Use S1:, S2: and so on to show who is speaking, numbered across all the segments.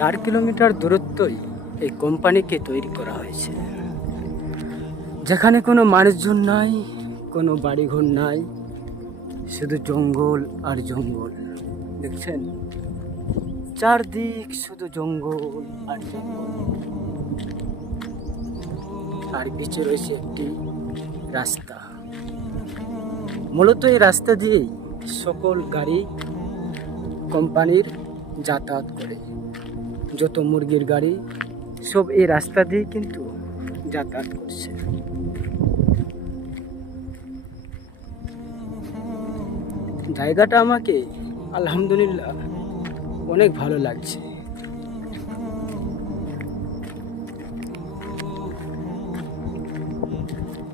S1: চার কিলোমিটার দূরত্বই এই কোম্পানিকে তৈরি করা হয়েছে। যেখানে কোনো মানুষজন নাই, কোনো বাড়িঘর নাই, শুধু জঙ্গল আর জঙ্গল, দেখছেন? চারদিক শুধু জঙ্গল আর জঙ্গল। আর বিচে রয়েছে একটি রাস্তা। মূলত এই রাস্তা দিয়েই সকল গাড়ি কোম্পানির যাতায়াত করে। যত মুরগির গাড়ি, সব এই রাস্তা দিয়ে কিন্তু যাতায়াত করছে। জায়গাটা আমাকে আলহামদুলিল্লাহ অনেক ভালো লাগছে।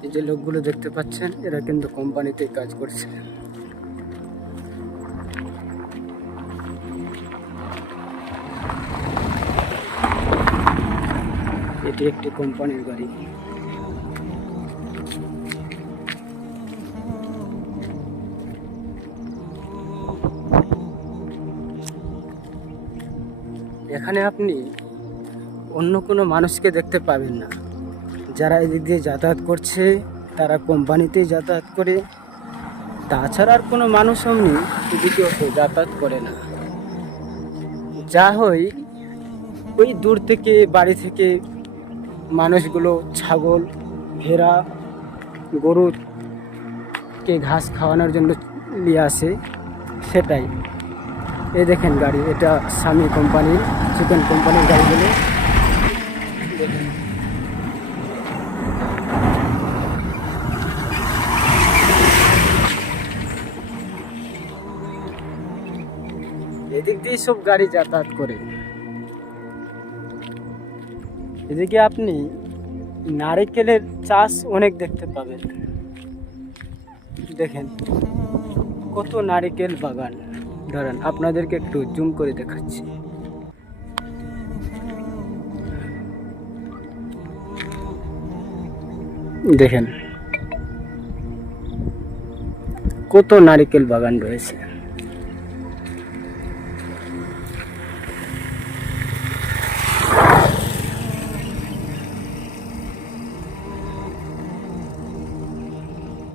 S1: এই যে লোকগুলো দেখতে পাচ্ছেন, এরা কিন্তু কোম্পানিতে কাজ করছে। এটি একটি কোম্পানির গাড়ি। এখানে আপনি অন্য কোনো মানুষকে দেখতে পাবেন না। যারা এদিক দিয়ে যাতায়াত করছে, তারা কোম্পানিতেই যাতায়াত করে। তাছাড়া আর কোনো মানুষ এমনি এদিকে অত যাতায়াত করে না। যা হয় ওই দূর থেকে, বাড়ি থেকে মানুষগুলো, ছাগল, ভেড়া, গরুকে ঘাস খাওয়ানোর জন্য নিয়ে আসে, সেটাই। এই দেখেন গাড়ি, এটা স্বামী কোম্পানির চিকেন কোম্পানির গাড়িগুলো। এদিক দিয়ে সব গাড়ি যাতায়াত করে। এদিকে আপনি নারিকেলের চাষ অনেক দেখতে পাবেন। দেখেন, কত নারিকেল বাগান। ধরেন, আপনাদেরকে একটু জুম করে দেখাচ্ছি। দেখেন, কত নারিকেল বাগান রয়েছে।